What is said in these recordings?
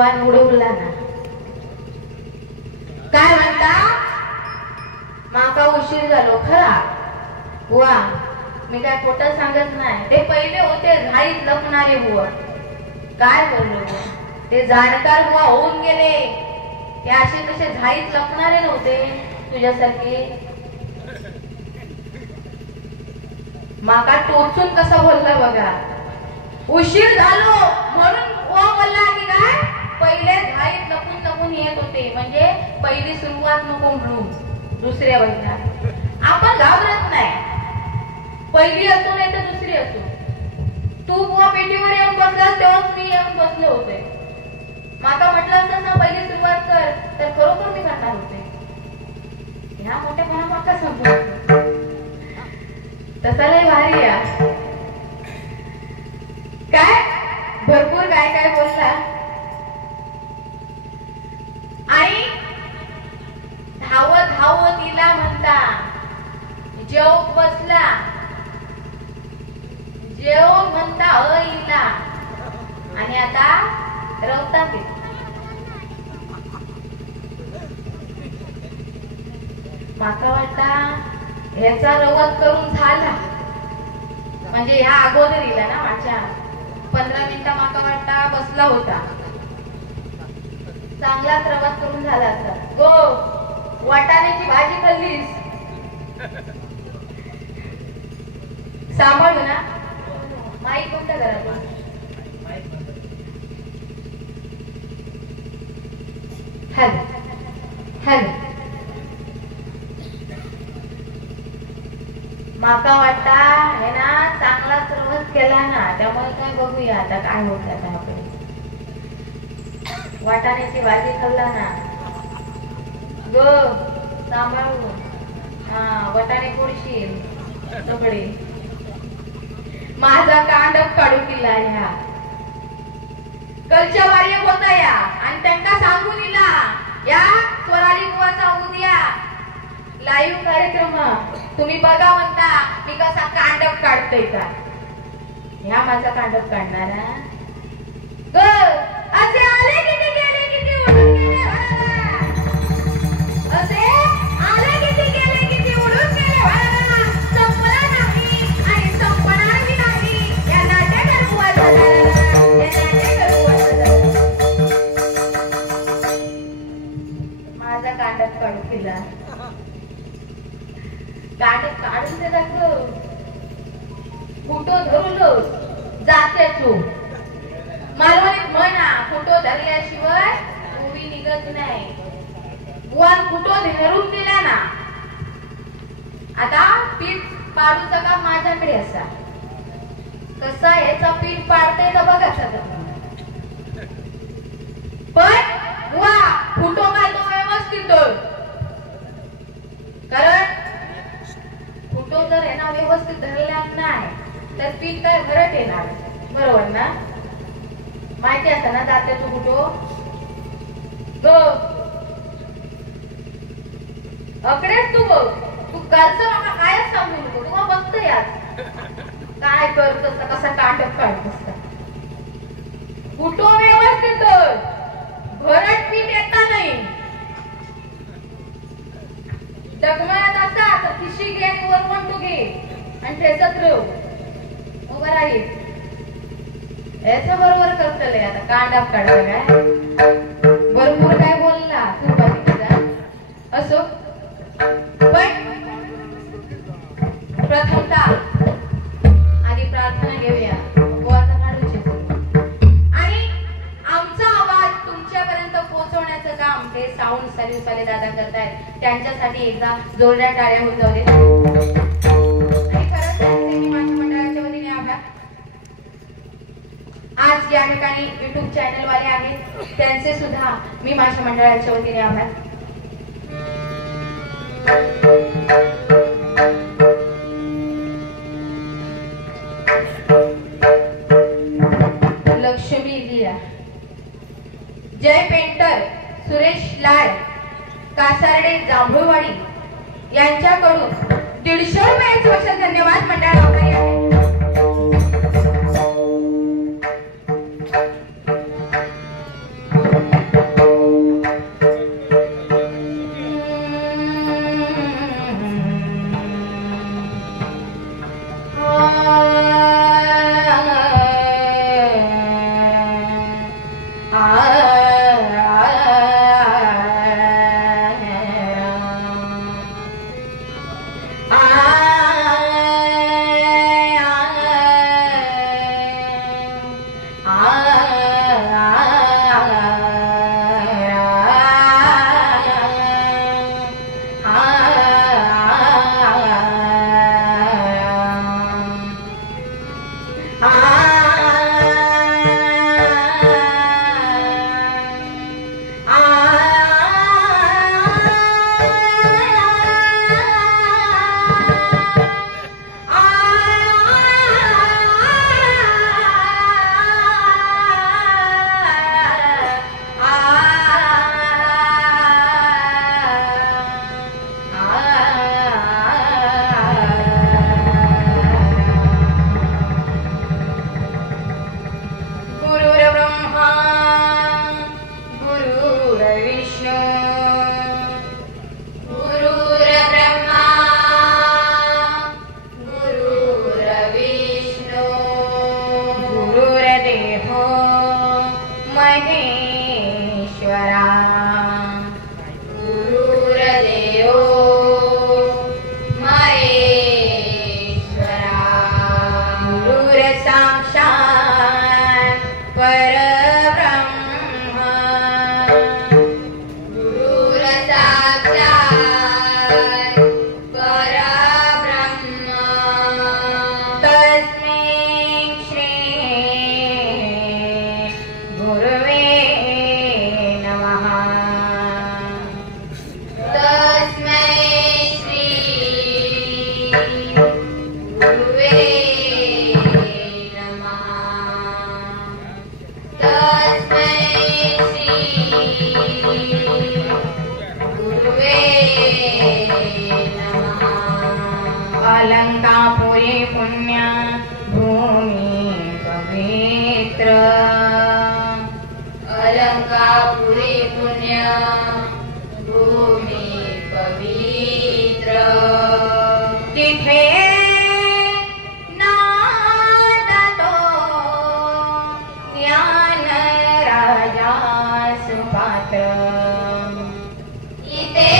वाण उडवला ना. काय म्हणता माका उशीर झालो खरा बुवा. मी काय खोटं सांगत नाही. ते पहिले होते घाईत लपणारे बुवा. काय बोललो ते जाणकार बुवा होऊन गेले. ते असे कसे घाईत लपणारे नव्हते तुझ्यासारखे. माका टोचून कसा बोलला बघा. उशीर झालो म्हणून बुवा बोलला की काय पहिले घाईत लपून लपून येत होते. म्हणजे पहिली सुरुवात नको म्हणून दुसऱ्या वैद्यात आपण घाबरत नाही. पहिली असो नाही तर दुसरी असो. तू बुवा पेटीवर येऊन बसलास तेव्हाच मी येऊन बसले होते. माका म्हटलं असतं ना पहिली सुरुवात कर तर खरोखर मी करणार होते. ह्या मोठ्यापणा माका संपला तसा लय भारी या. काय भरपूर काय काय बोलला. आई धावत धावत तिला म्हणता जेव बसला. जेव म्हणता अईला आणि आता रवता ते. माका वाटता ह्याचा रवत करून झाला म्हणजे ह्या अगोदर इला ना माझ्या 15 मिनिटं माका वाटता बसला होता. चांगलाच रवत करून झाला असता. गो वाटाण्याची भाजी खाल्लीस सांभाळू ना. माई कोणत्या घरात हॅलो हॅलो. माका वाटता हे ना चांगलाच रवत केला ना. त्यामुळे काय बघूया आता काय होत आता. आपले वाटाण्याची भाजी खाल्ला ना. गो सांभाळू. हा वाटाणे फोडशील सगळे. माझा कांडप काढू दिला ह्या कलच्या वारी होता या आणि त्यांना सांगू दिला या स्वराली बुवाचा उद्या लाईव्ह कार्यक्रम तुम्ही बघा म्हणता मी कसा कांडप काढतोय का. ह्या माझा कांडप काढणारा ग असे आले किती गेले किती उडून गेले वळाला. असे आले किती गेले किती उडून गेले वळाला. संपला नाही आणि संपणारही नाही या नाट्यकार बुवाचा झाला. या नाट्यकार बुवाचा माझा कांडप काढू केला. कांडप काढून ते दाखव फोटो धरलो जाते तू. मालवणीत म्हणा फोटो धरल्याशिवाय उभी निघत नाही. वन फोटो धरून दिला ना. आता पीठ पाडूचा का माझ्याकडे असा कसा याचा पीठ पाडते तर बघायचा. पण वा फोटो काय तो व्यवस्थित कारण फोटो जर आहे ना व्यवस्थित धरला नाही तर पीठ काय भरट येणार. बरोबर ना. माहिती असं ना दात्याचा फोटो ग अकडेच तू बघ. तू कालचं मला कायच सांगू नको. तू बघतो यात काय करतोस कसा कांडप काढतोस का. फोटो व्यवस्थित भरट पीठ येता नाही. डगमळत असा तर खिशी घे आणि वरवंटू घे आणि ठेचत राहू उभं राहील. याच्या बरोबर करतले आता कांडप काढा काय भरपूर काय बोलला सुरुवातीला असो. पण प्रथमतः आधी प्रार्थना घेऊया गोवाचा काढूचे आणि आमचा आवाज तुमच्यापर्यंत पोहोचवण्याचं काम ते साऊंड सर्व्हिस वाले दादा करतायत. त्यांच्यासाठी एकदा जोरदार टाळ्या होऊन जाऊ दे. आज या ठिकाणी YouTube चॅनल वाले आहेत त्यांचे सुद्धा मी माझ्या मंडळाच्या वतीने आभार. लक्ष्मी लिया जय पेंटर सुरेश लाड कासारडे जांभूळवाडी यांच्याकडून 150 रुपयाचे बक्षीस धन्यवाद मंडळाला आभारी आहे. विष्णु गुरुर्ब्रह्मा गुरुर्विष्णु गुरुर्देवो महेश्वरा गुरुर्देवो महेश्वरा गुरुर्साक्षात् परब्रह्म गुरुर्साक्षात् परब्रह्म तस्मै श्री गुरवे नमः तस्मै श्री गुरवे नमः तस्मै श्री गुरवे नमः अलंकापुरी पुण्य भूमि पवित्र अलंकापुरी पुण्य भूमि पवित्र तिथे नांदतो ज्ञान राजा सुपात्र इथे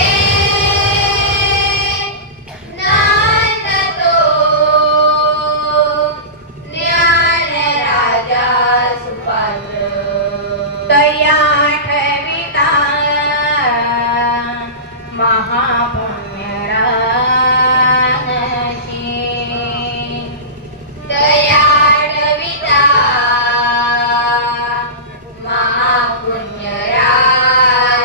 नांदतो ज्ञान राजा सुपात्र तया ठविता महापुण्यराशी तया ठविता महापुण्यराशी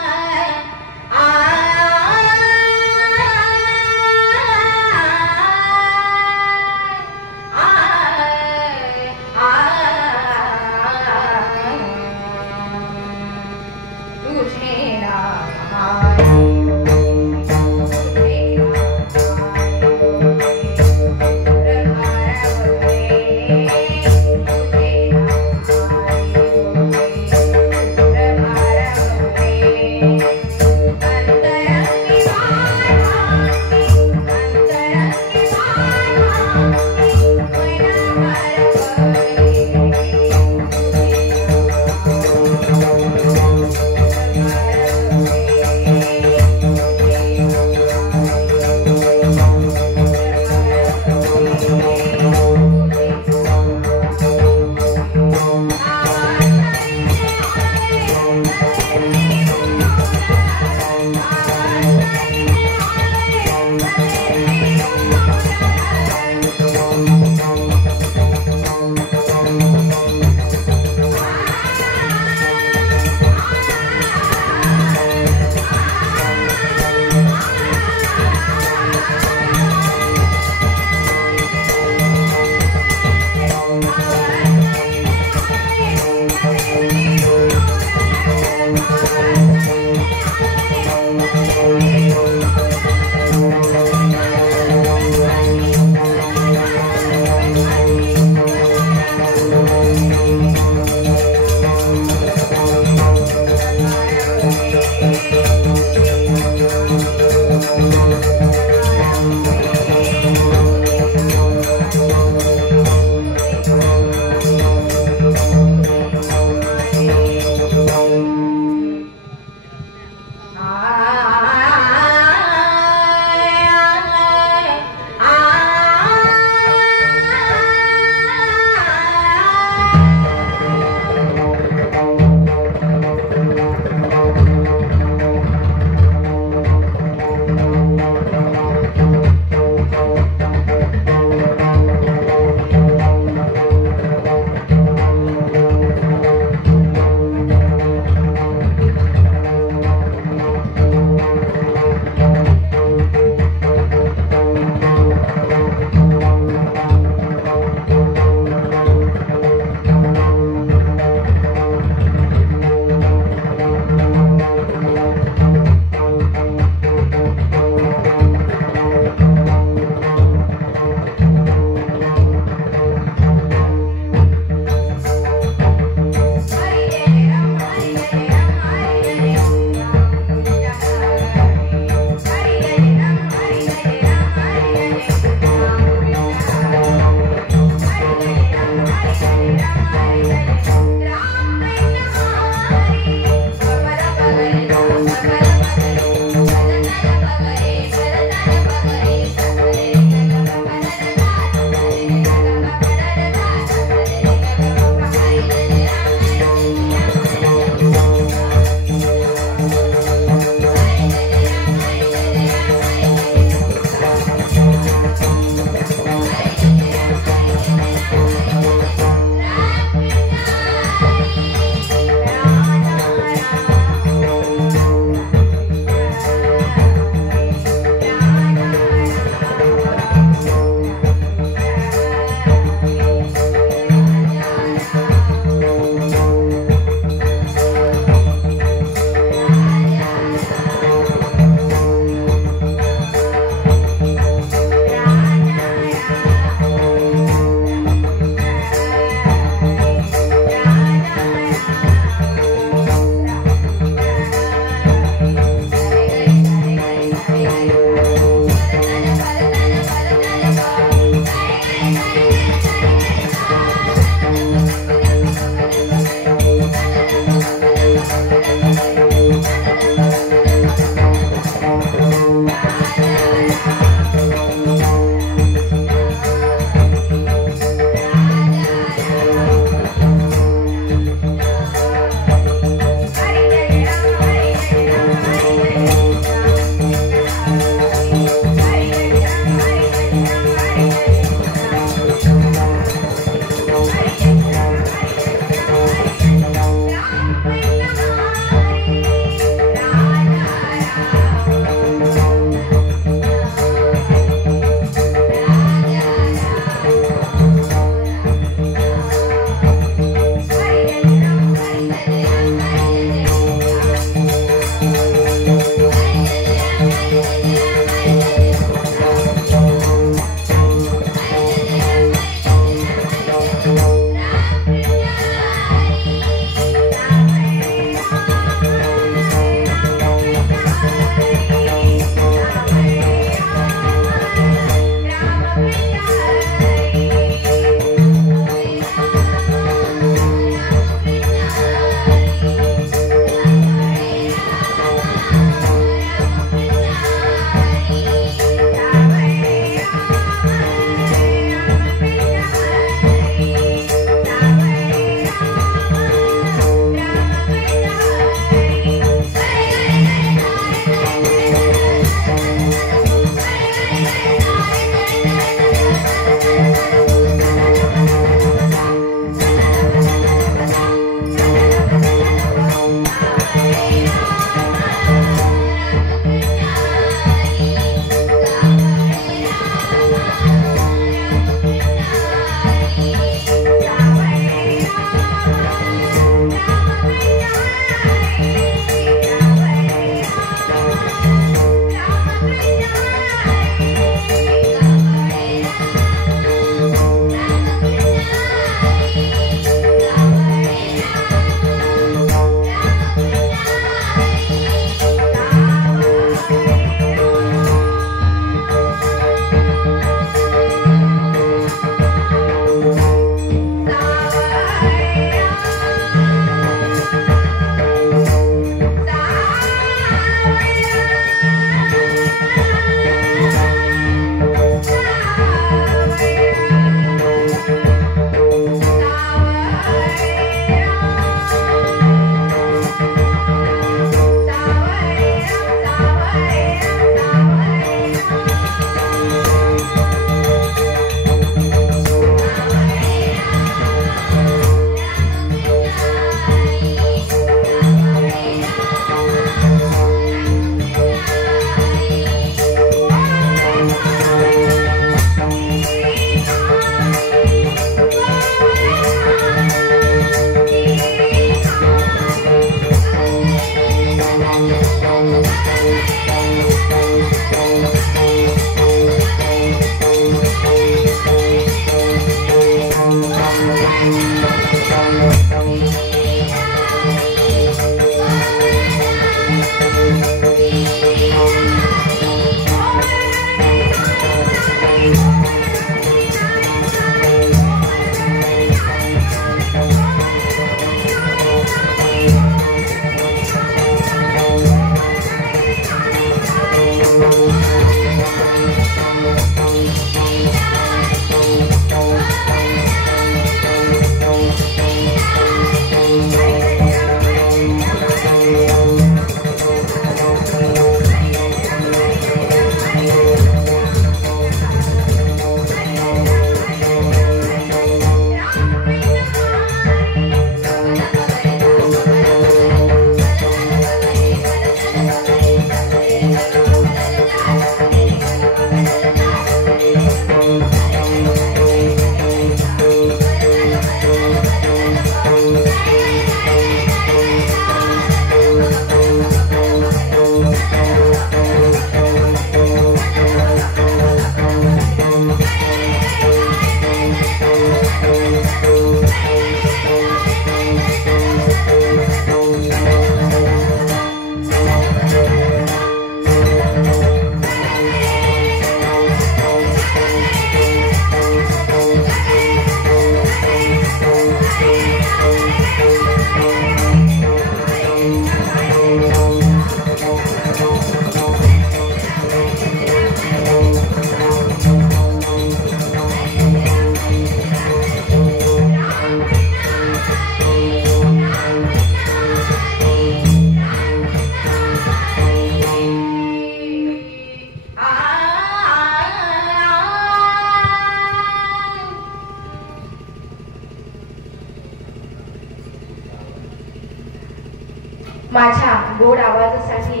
माझ्या गोड आवाजासाठी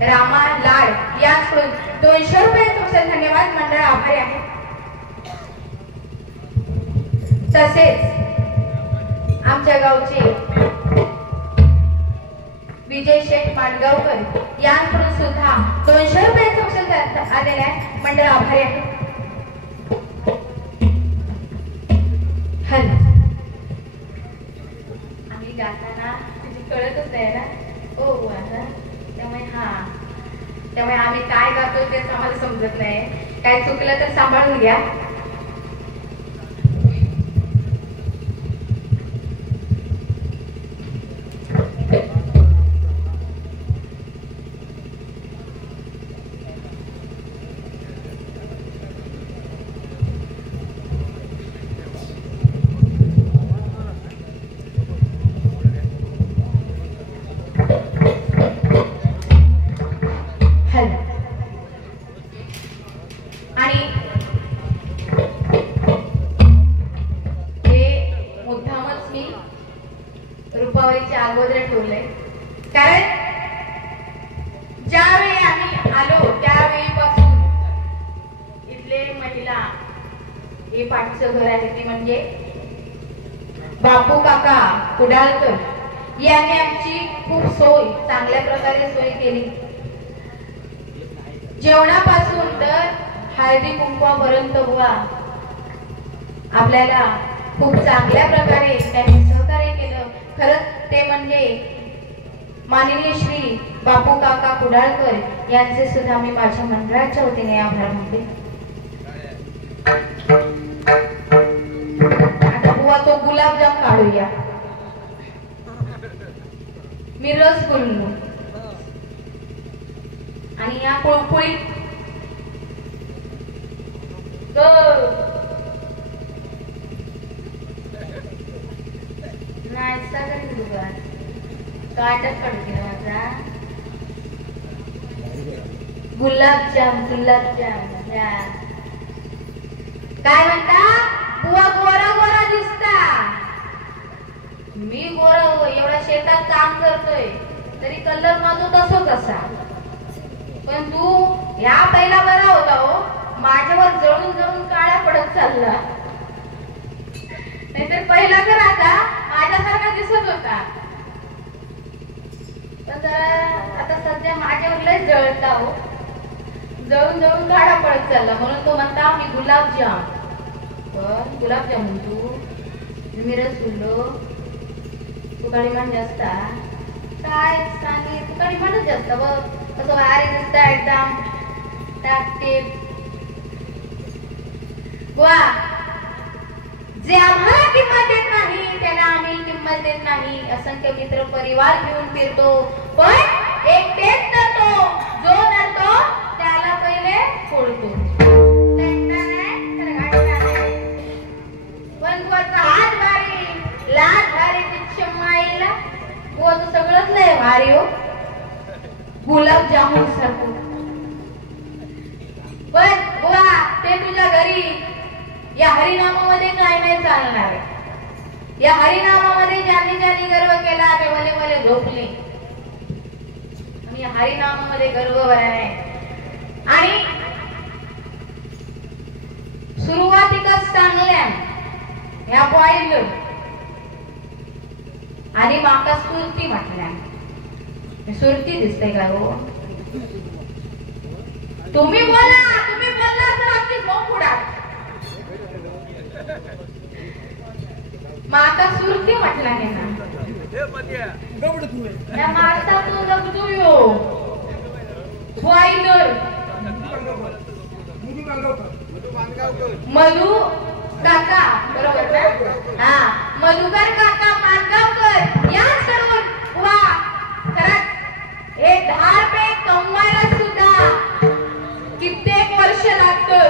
रामा लाड याकडून 200 रुपये धन्यवाद मंडळ आभारी आहे। तसेच आमच्या गावचे विजय शेठ मांडगावकर यांकडून सुद्धा 200 रुपये आलेले आहे, मंडळ आभारी आहे। हॅलो, आम्ही गाताना कळतच नाही ना ओ त्यामुळे आम्ही काय गातो तेच आम्हाला समजत नाही, काय चुकलं तर सांभाळून घ्या। अगोदर ठेवलंय कारण ज्यावेळी आम्ही आलो त्यावेळीपासून इथले महिला हे पाठीचं घर आहे ते म्हणजे बापू काका कुडाळकर यांनी आमची खूप सोय चांगल्या प्रकारे सोय केली। जेवणापासून तर हळदी कुंकवापर्यंत हुआ आपल्याला खूप चांगल्या प्रकारे त्यांनी सहकार्य केलं। खरंच ते म्हणजे माननीय श्री बापू काका कुडाळकर यांचे सुद्धा मी माझ्या मंडळाच्या वतीने आभार मानते। आता बुवा तो गुलाबजाम काढूया, मी रसगुल्लू आणि या पोळपोळीत गुलाबजाम काय म्हणता बुवा गोरा गोरा दिसता, मी गोरा एवढा शेतात काम करतोय तरी कलर माझा तसोच असा, पण तू या पहिला बरा होता हो, माझ्यावर जळून जळून काळा पडत चालला, नाहीतर पहिला तर आता माझ्यासारखा दिसत होता। तर जरा आता सध्या माझ्यावर लय जळता हो, जळून जळून गाडा पडत चालला. म्हणून तो म्हणता मी गुलाबजाम. पण गुलाबजामुन मी रसगुल्लो तुकाडी मान जास्त काय सांगी तुकाडी मानच जास्त बघ कसं भारी दिसत एकदम टापटीप. वा जे आम्हाला किंमत देत नाही त्याला आम्ही किंमत देत नाही. असंख्य मित्र परिवार घेऊन फिरतो पण एकटेच नसतो. जो नसतो त्याला पहिले फोडतो. पण तुझा हात भारी लाट भारी पिच्छमाईला बोल सगळंच लय भारी हो गुलाबजामुन सारखं. पण बुवा ते तुझ्या घरी या हरिनामामध्ये काय नाही चालणार. या हरिनामामध्ये ज्यांनी ज्यांनी गर्व केला ते भले भले झोपले. आणि या हरिनामामध्ये गर्व बरा नाही. आणि सुरुवातीकच चांगल्या ह्या पाहिलं आणि माका सुरती म्हटल्या. सुरती दिसते का हो? तुम्ही बोला तर आमची झोप उडाल. माता सुरती म्हटला की ना या मातातून जगतो यो वाईलर मधु काका बरोबर ना. हा मधुकर काका मानगावकर या सर्व वा खरंच हे 10 रुपये कमवायला सुद्धा कित्येक वर्ष लागतं.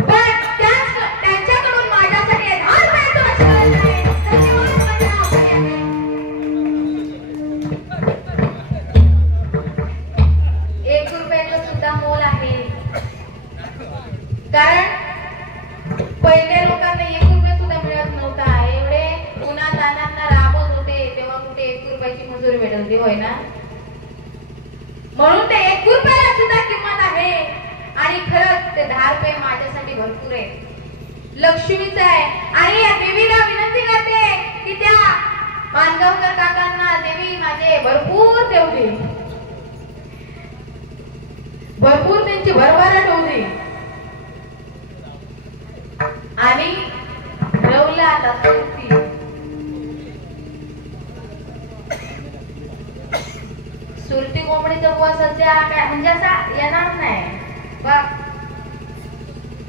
पण त्यांच्याकडून माझ्यासाठी 10 रुपयाचं आशीर्वाद आहे. एक रुपयाचं सुद्धा मोल आहे. कारण पहिले लोकांना 1 रुपया सुद्धा मिळत नव्हता. एवढे उन्हा तानांना राबत होते तेव्हा कुठे 1 रुपयाची मजुरी भेटत होती होय ना. म्हणून ते 1 रुपयाला सुद्धा किंमत आहे. आणि खरंच ते 10 रुपये माझ्यासाठी भरपूर आहे. लक्ष्मीच आहे. आणि या देवीला विनंती करते की त्या मानगावकर काकांना देवी माझे भरपूर देऊ दे, भरपूर त्यांची भरभराट होऊ दे. आणि रवला आता सुरती सुरती कोंबडीचा बुवा सध्या काय म्हणजे असा येणार नाही बघ.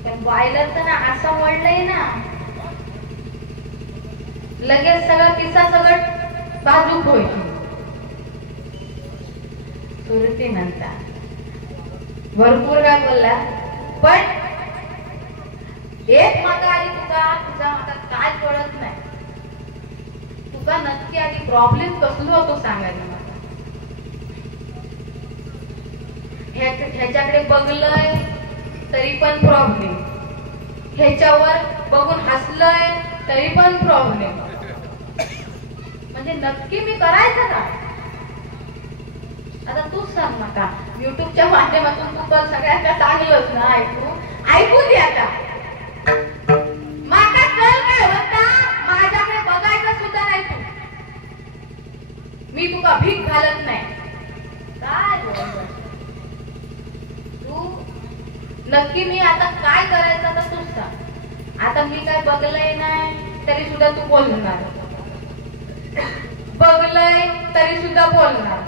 पण बॉयलर तर ना असं वळलंय ना लगेच सगळं पिसा सगळं बाजूक व्हायची. सुरती नंतर भरपूर काय बोलला. पण एक माता आली तुझा माता काय कळत नाही. तुका नक्की आधी प्रॉब्लेम कसलो होतो सांगायला मला. ह्याच्याकडे बघलंय तरी पण प्रॉब्लेम, ह्याच्यावर बघून हसलंय तरी पण प्रॉब्लेम. म्हणजे नक्की मी करायचं का? आता तूच सांग नका. युट्यूबच्या माध्यमातून तू तर सगळ्यांना सांगलंच ना. ऐकून घे आता. माका कळ काय होता माझ्याकडे बघायचं सुद्धा नाही तू. मी तुका भीक घालत नाही. काय तू नक्की मी आता काय करायचं तर तूच सांग. आता मी काय बघलंय नाही तरी सुद्धा तू बोलणार, बघलंय तरी सुद्धा बोलणार,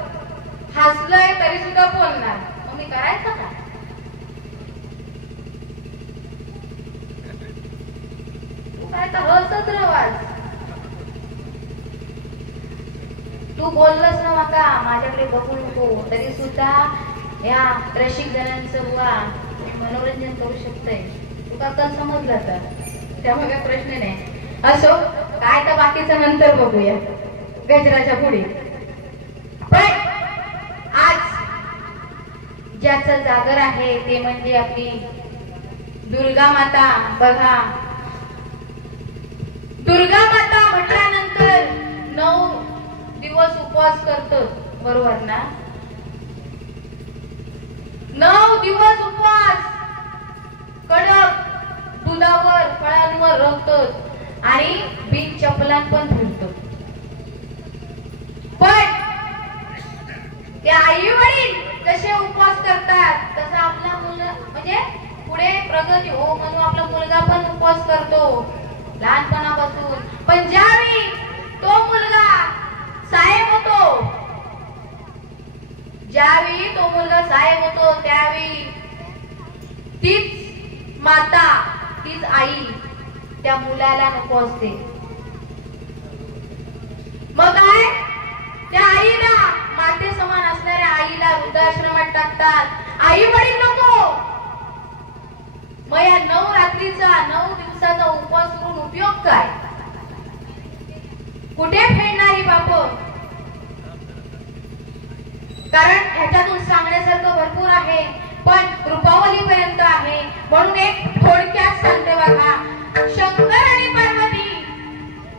हसलंय तरी सुद्धा बोलणार. मग मी करायचं का? तू काय तर हसत रवाज. तू बोललंस ना माका माझ्याकडे बघू नको तरी सुद्धा या रसिक जणांचं बुवा मनोरंजन करू शकतोय. तुका कल समजलं तर त्यामुळे काही प्रश्न नाही. असो काय तर बाकीचं नंतर बघूया गजराच्या पुढे. पण आज ज्याचं जागर आहे ते म्हणजे आपली दुर्गा माता. बघा दुर्गा माता म्हटल्यानंतर 9 दिवस उपवास करतो बरोबर ना. 9 दिवस उपवास कडक दुधावर फळांवर राहतात आणि बिन चपलां पण फिरतात. पण ते आई वडील जसे उपवास करतात तसं आपला मुलगा म्हणजे पुढे प्रगती हो म्हणून आपला मुलगा पण उपवास करतो लहानपणापासून. पण ज्यावेळी तो मुलगा साहेब होतो, ज्यावेळी तो मुलगा साहेब होतो त्यावेळी तीच माता तीच आई त्या मुलाला नको असते. मग काय त्या आईला माते समान असणाऱ्या आईला वृद्धाश्रमात टाकतात. आई वडील नको. मग या 9 रात्रीचा 9 दिवसाचा उपवास करून उपयोग काय? कुठे फेडणारी बाप? कारण ह्याच्यातून सांगण्यासारखं भरपूर आहे पण कृपावली पर्यंत आहे म्हणून एक थोडक्यात सांगते बघा. शंकर आणि पार्वती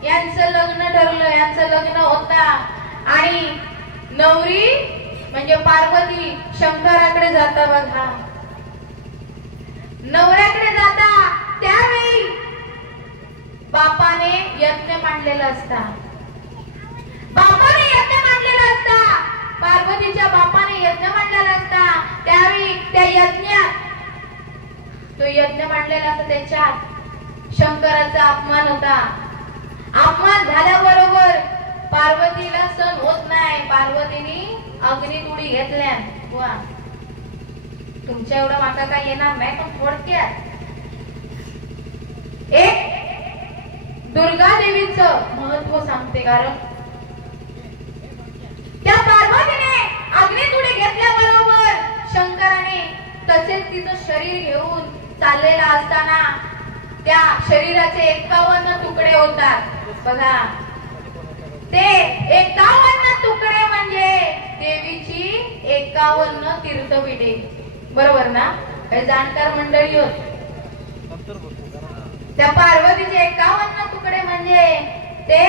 यांचं लग्न ठरलं, यांचं लग्न होता आणि नवरी म्हणजे पार्वती शंकराकडे जाता बघा. नवऱ्याकडे जाता त्यावेळी बापाने यज्ञ मांडलेला असता. बापाने यज्ञ मांडलेला असता, पार्वतीच्या बापाने यज्ञ मांडलेला असता. त्यावेळी त्या यज्ञात तो यज्ञ मांडलेला असता त्याच्यात शंकराचा अपमान होता. अपमान झाल्याबरोबर पार्वतीला सण होत नाही. पार्वतीने अग्नीत उडी घेतल्या. वा तुमच्या एवढं माका काय येणार नाही पण थोडक्यात एक दुर्गा देवीचं महत्व सांगते. कारण त्या पार्वतीने अग्नीत उडी घेतल्याबरोबर शंकराने तसेच तिचं शरीर घेऊन चाललेला असताना त्या शरीराचे 51 तुकडे होतात बघा. ते 51 तुकडे म्हणजे देवीची 51 तीर्थपीठे. बरोबर ना? काही जाणकार मंडळी होत. त्या पार्वतीचे 51 तुकडे म्हणजे ते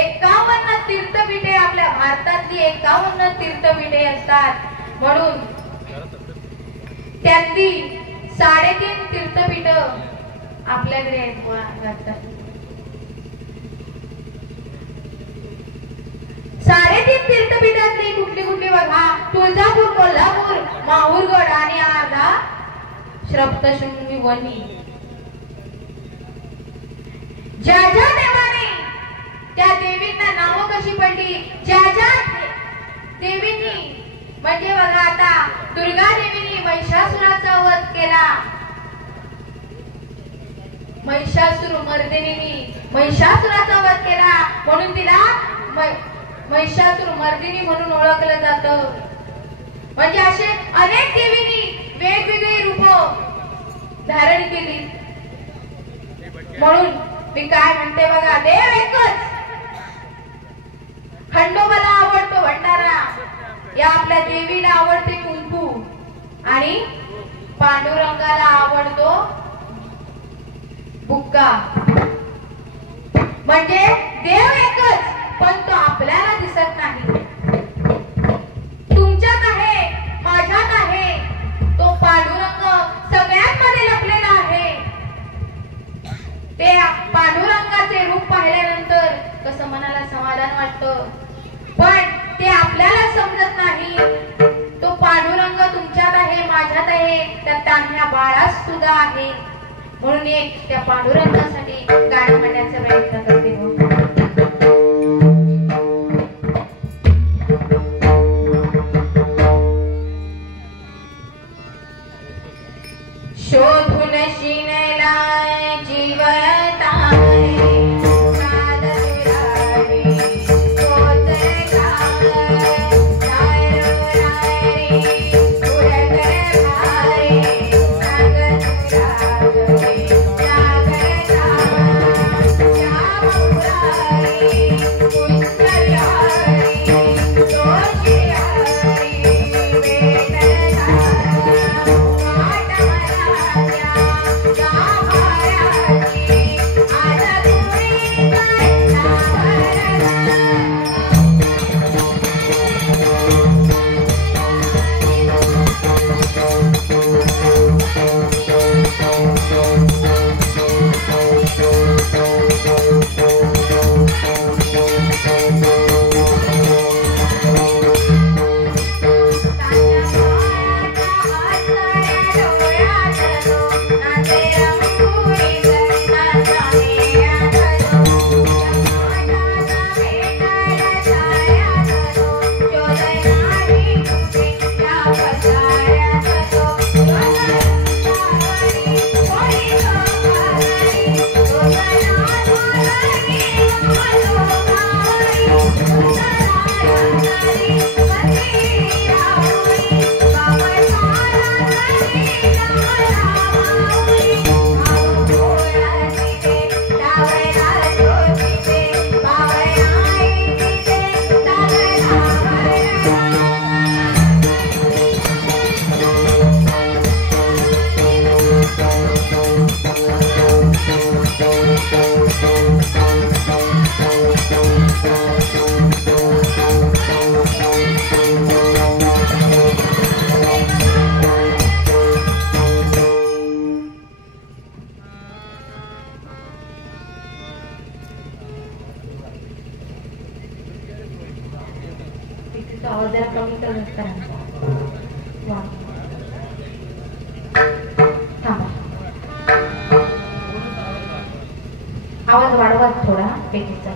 51 तीर्थपीठे. आपल्या भारतातली 51 तीर्थपीठे असतात म्हणून त्यातली 3.5 तीर्थपीठ आपल्याकडे आहेत. 3.5 तीर्थपीठातली कुठली कुठली बघा. तुळजापूर, कोल्हापूर, माहूरगड आणि अर्धा सप्तशृंगी वनी. ज्या ज्या देवाने त्या देवींना नावं कशी पडली, ज्या ज्या देवींनी म्हणजे बघा आता दुर्गा देवीने महिषासुराचा वध केला. महिषासुर मर्दिनी महिषासुराचा वध केला म्हणून तिला महिषासुर मर्दिनी म्हणून ओळखलं जातं. म्हणजे असे अनेक देवींनी वेगवेगळी रूप धारण केली. म्हणून मी काय म्हणते बघा, देव एकच. खंडोबाला आवडतो भंडारा, या आपल्या देवीला आवडते कुंकू आणि पांडुरंगाला आवडतो बुक्का. म्हणजे देव एकच पण तो आपल्याला दिसत नाही. तुमच्यात आहे, माझ्यात आहे. तो पांडुरंग सगळ्यांमध्ये लपलेला आहे. ते पांडुरंगाचे रूप पाहिल्यानंतर कसं मनाला समाधान वाटतं पण ते आपल्याला समजत नाही. तो पांडुरंग तुमच्यात आहे, माझ्यात आहे, त्या तान्ह्या बाळात सुद्धा आहे. म्हणून एक त्या पांडुरंगासाठी गाणं म्हणण्याचा प्रयत्न करते. शोधून शिनेला जीवतारे God. तब्येतीचा